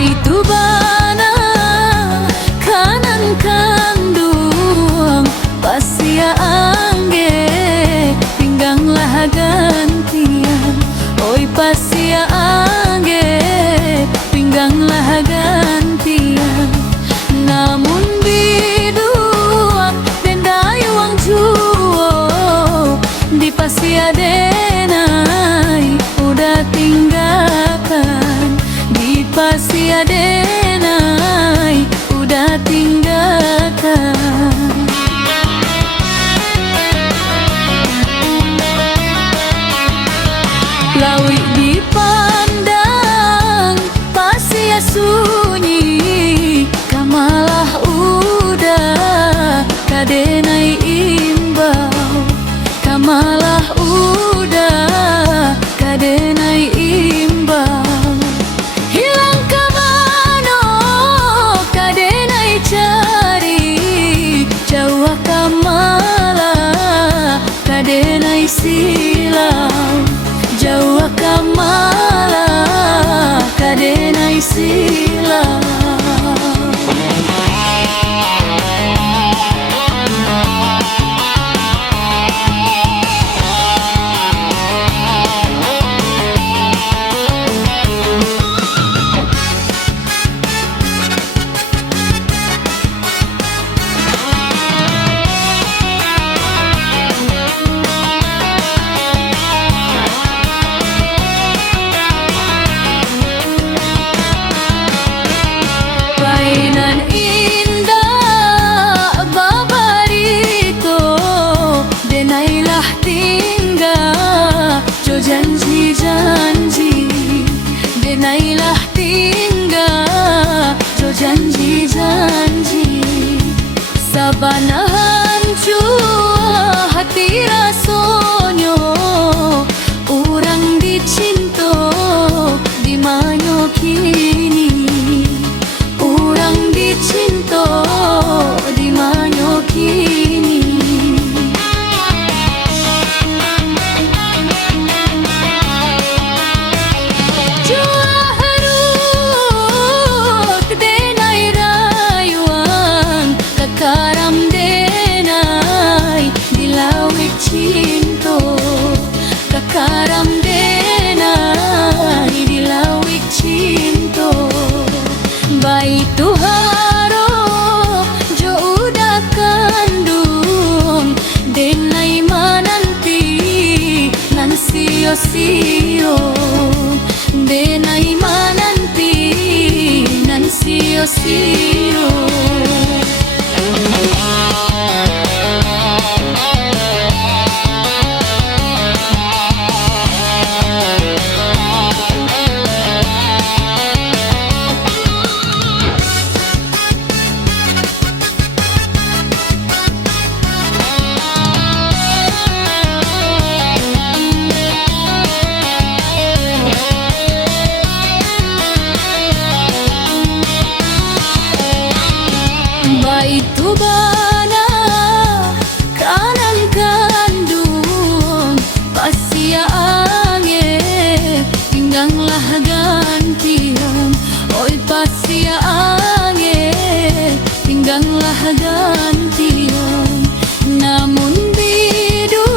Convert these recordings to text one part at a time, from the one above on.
Itu bana kanan kandung pasia angge pingganglah gantian. Oi pasia angge pingganglah gantian. Namun biduang dendayuang juo di pasia denai udah tinggalkan. Di pasia denai udah tinggalkan. Lawi dipandang pasia sunyi, kamalah udah kadenai imbau. Kamalah udah kadenai imbau. Kadenai silau jauh kamala, kadenai silau. Mainan indah babarito denailah tinggal jo janji-janji. Denailah tinggal jo janji-janji. Sabana hancur hati rasonyo urang dicinto di manyo kini. Urang dicinto di manyo kini. Jua haruk denai rayuan, kakaram denai dilawik cinto. Kakaram denai dilawik cinto. Baik Tuharo jo udah kandung denai mananti nan sio-sio. Denai mananti nan sio-sio. Itu bana kanan kandung pasia ange pingganglah gantian. Oi pasia ange pingganglah gantian. Namun bidu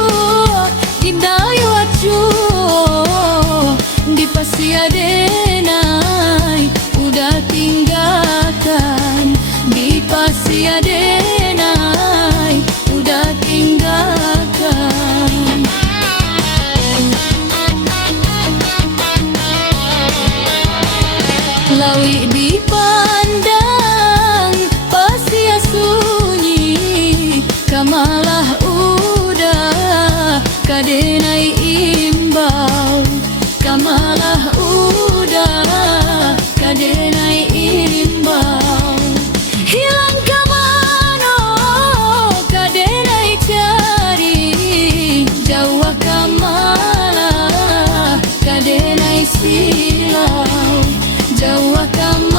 didayu acuh di pasia denai udah tinggalkan. Di pasia denai udah tinggalkan. Lawi dipandang pasia sunyi, kamalah udah kadenai imbau. Kamalah udah kadenai jauh kama